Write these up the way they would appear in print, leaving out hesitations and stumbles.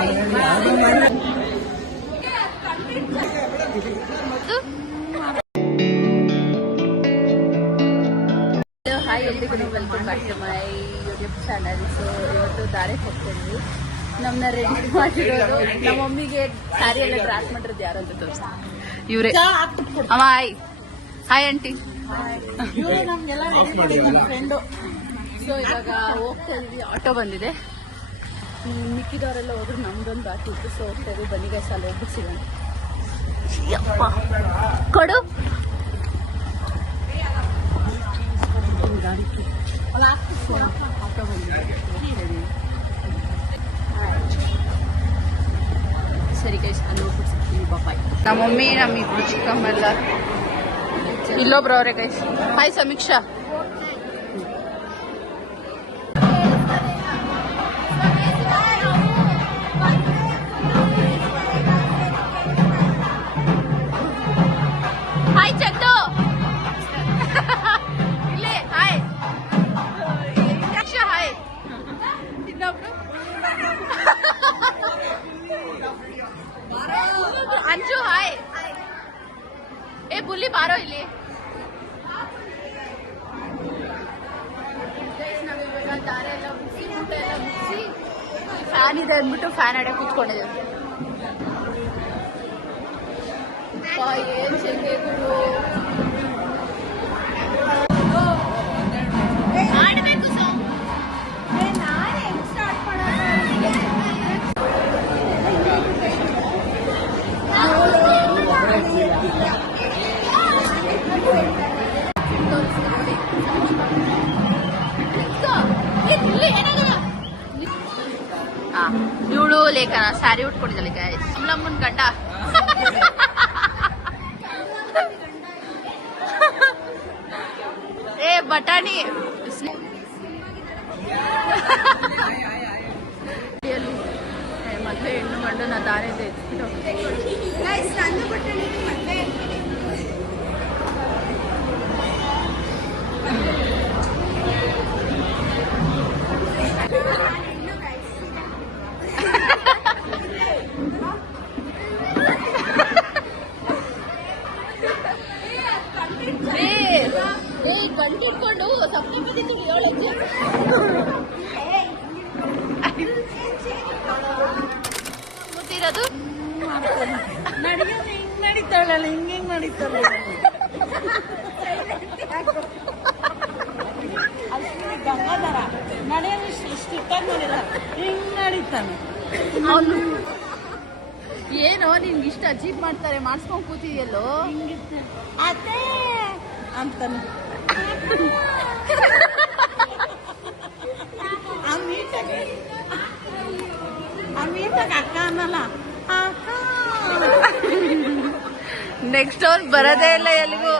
Hi, ಎಲ್ರಿಗೂ welcome back to my YouTube channel. So ಇವತ್ತು ದಾರಿಗೆ ಹೋಗ್ತಿದ್ವಿ. ನಮ್ಮನ್ನ ರೆಡಿ ಮಾಡಿರೋದು ನಮ್ಮ ಮಮ್ಮಿಗೆ ಸ್ಯಾರಿ ಎಲ್ಲ ಡ್ರಾಸ್ ಮಾಡಿರೋದು ಯಾರು ಅಂತ ತೋರಿಸ್ತಾರೆ. ಇವ್ರೆ ಅಮ್ಮ. Hi hi aunty. Friend. So ಇವಾಗ ಹೋಗ್ತಾ ಇದ್ವಿ. ಆಟೋ ಬಂದಿದೆ. ಮಿಕ್ಕಿದವರೆಲ್ಲ ಹೋದ್ರು, ನಮ್ದೊಂದು ಬಾಕಿ ಇತ್ತು. ಸೊ ಹೋಗ್ತಾ ಇದ್ವಿ. ಬನ್ನಿ ಗೈಸ್, ಅಲ್ಲಿ ಹೋಗ್ಬಿಟ್ಟು ಸಿಗೋಣ. ಕೊಡು. ಆಟೋ ಬಂದಿದೆ. ಸರಿ ಗೈಸ್, ಅಲ್ಲಿ ಹೋಗ್ಬಿಟ್ಟು ಸಿಗ್ತೀವಿ. ಬಾಯ್. ನಮ್ಮ ಮಮ್ಮಿ, ನಮ್ಮಿಬ್ರು ಚಿಕ್ಕಮ್ಮೆಲ್ಲ ಇಲ್ಲೊಬ್ರು ಅವ್ರೆ ಗೈಸ್. ಹಾಯ್ ಸಮೀಕ್ಷಾ. ಹಾಯ್ ಚಂದು. ಇಲ್ಲೇ ಹಾಯ್. ಹಾಯ್. ಇನ್ನೊಬ್ರು ಅಂಜು. ಹಾಯ್. ಏ ಬುಲ್ಲಿ ಬಾರೋ ಇಲ್ಲಿ. ನಾವಿವಾಗ ದಾರೆ ಎಲ್ಲ ಮುಗಿಸಿ, ಊಟ ಎಲ್ಲ ಮುಗಿಸಿ, ಫ್ಯಾನ್ ಇದೆ ಅಂದ್ಬಿಟ್ಟು ಫ್ಯಾನ್ ಅಡೆ ಕೂತ್ಕೊಂಡಿದ್ದೇವೆ. ಏನ್ ಶೆಕೆ ಗುರು. ಆಡ್ಬೇಕು ಇವಳು ಲೇಖನ ಸ್ಯಾರಿ ಉಟ್ಕೊಂಡಿದ್ದಾಳೆ ಗಾಯ್ಸ್. ಅಮ್ಮನ ಗಂಡ ಏ ಬಟಾಣಿ. ಮದ್ವೆ ಹೆಣ್ಣು ಗಂಡು ನಾ ದಾರೆ ಕಂಡಿಟ್ಕೊಂಡು ಸಪ್ತಪದಿ ಮುತ್ತಿರೋದು ನಡಿಯೋದು ಹಿಂಗ್ ನಡೀತಾಳಲ್ಲ, ಹಿಂಗ್ ನಡೀತಾಳೆ. ಗಂಗಾಧರ ನಡೆಯೋದು ಇಷ್ಟು ಇಟ್ಟಾಗ ನೋಡಿಲ್ಲ, ಹಿಂಗ್ ನಡೀತಾನೆ ಅವನು. ಏನೋ ನಿನ್ಗೆ ಇಷ್ಟ ಅಜೀಬ್ ಮಾಡ್ತಾರೆ, ಮಾಡಿಸ್ಕೊಂಡ್ ಕೂತಿದೆಯಲ್ಲೋ. ಅದೇ ಅಂತಾನೆ. ಅಮೀಟಾಗ ಅಕ್ಕ ಅನ್ನಲ್ಲ, ಅಕ್ಕ. ನೆಕ್ಸ್ಟ್ ಅವ್ರು ಬರೋದೇ ಇಲ್ಲ ಎಲ್ಲಿಗೂ.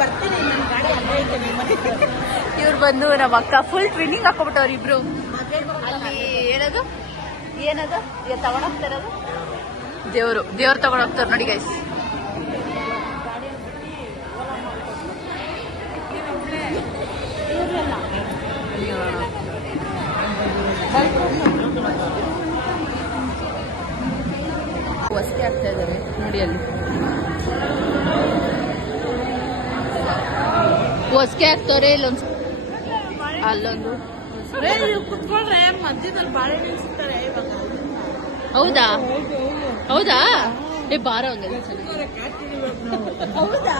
ಬರ್ತೀನಿ, ನನ್ನ ಗಾಡಿ ಅಲ್ಲೇ ಇದ್ದೇನೆ. ಇವ್ರು ಬಂದು ನಮ್ಮ ಅಕ್ಕ ಫುಲ್ ಟ್ವಿನ್ನಿಂಗ್ ಹಾಕೊಬಿಟ್ಟವ್ರು ಇಬ್ರು. ಅಲ್ಲಿ ಏನದು ಏನದು ತಗೊಂಡೋಗ್ತಾರದು ದೇವ್ರು ತಗೊಂಡೋಗ್ತಾರೆ ನೋಡಿ ಗೈಸ್. ಹೊಸಕೆ ಆಗ್ತಾ ಇದ್ದಾರೆ ನೋಡಿ, ಅಲ್ಲಿ ಹೊಸಕೆ ಆಗ್ತವ್ರೆ. ಅಲ್ಲೊಂದು ಕುತ್ಕೊಂಡ್ರೆ ಮಧ್ಯದಲ್ಲಿ ಬಾಳೆ ನಿಲ್ಸುತ್ತಾರೆ ಇವಾಗ. ಹೌದಾ ಹೌದಾ. ಏ ಬಾರ ಒಂದು ಹೌದಾ.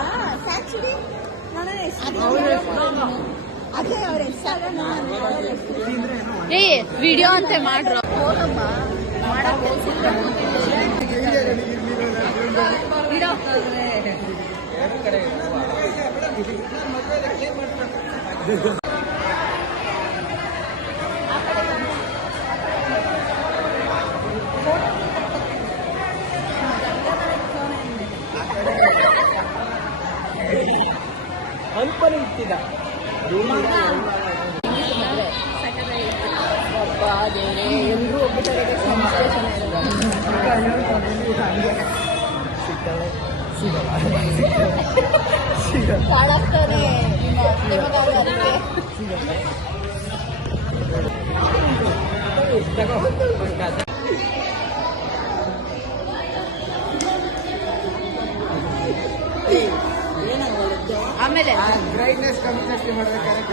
ಏ ವಿಡಿಯೋ ಅಂತೆ ಮಾಡ್ರ ಮಾಡಕ್ ಅಲ್ಪನೇ ಇಟ್ಟಿದ್ದ. ಎಲ್ಲರೂ ಒಬ್ಬರು ಕಾಡಾಗ್ತಾರೆ. ಆಮೇಲೆ ಬ್ರೈಟ್ನೆಸ್ ಕಮ್ಮಿ ಜಾಸ್ತಿ ಮಾಡ್ಬೇಕಾದ್ರೆ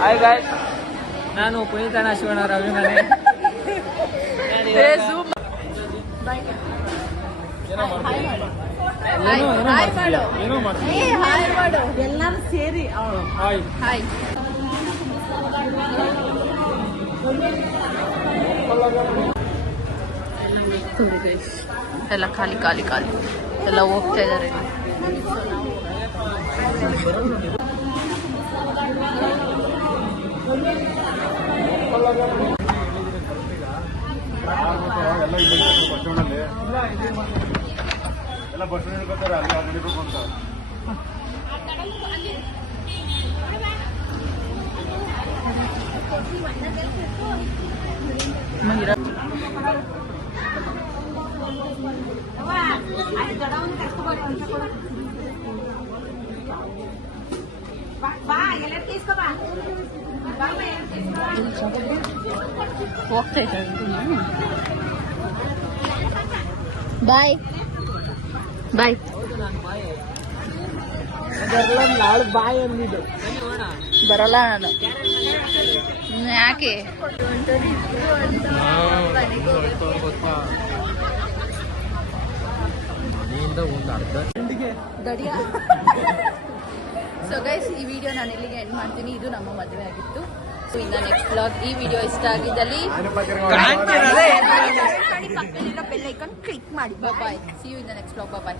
ಹಾಯ್ ಗಾಯ್ಸ್, ನಾನು ಪುನೀತನ ಶಿವಣ್ಣವರ ಅಭಿಮಾನಿ. ಎಲ್ಲರೂ ಸೇರಿ ಅವಳು ಹಾಯ್. ಎಲ್ಲ ಖಾಲಿ ಖಾಲಿ ಖಾಲಿ ಎಲ್ಲ ಹೋಗ್ತಾ ಇದಾರೆ. ಎಲ್ಲ ಬಸ್ ಹೇಳ್ಕೊತಾರೆ ಅಲ್ಲಿ ನಡಿಬೇಕು ಅಂತ. ಹೋಗ್ತಾ ಇದ್ದಾರೆ. ಬಾಯ್ ಬಾಯ್. ನಾಳೆ ಬಾಯ್ ಅಂದಿದ್ದು ಬರಲ್ಲ ನಾನು. ಯಾಕೆ ಮನೆಯಿಂದ ಒಂದು ಅರ್ಧ ದಡಿಯ. ಸೊ ಗೈಸ್, ಈ ವಿಡಿಯೋ ನಾನು ಇಲ್ಲಿಗೆ ಎಂಡ್ ಮಾಡ್ತೀನಿ. ಇದು ನಮ್ಮ ಮದುವೆ ಆಗಿತ್ತು. ಸೊ ಇನ್ನು ನೆಕ್ಸ್ಟ್ ಬ್ಲಾಗ್. ಈ ವಿಡಿಯೋ ಇಷ್ಟ ಆಗಿದ್ದಲ್ಲಿ ಪಕ್ಕದಲ್ಲಿರೋ ಬೆಲ್ ಐಕಾನ್ ಕ್ಲಿಕ್ ಮಾಡಿ. Bye. See you in the next blog. Bye.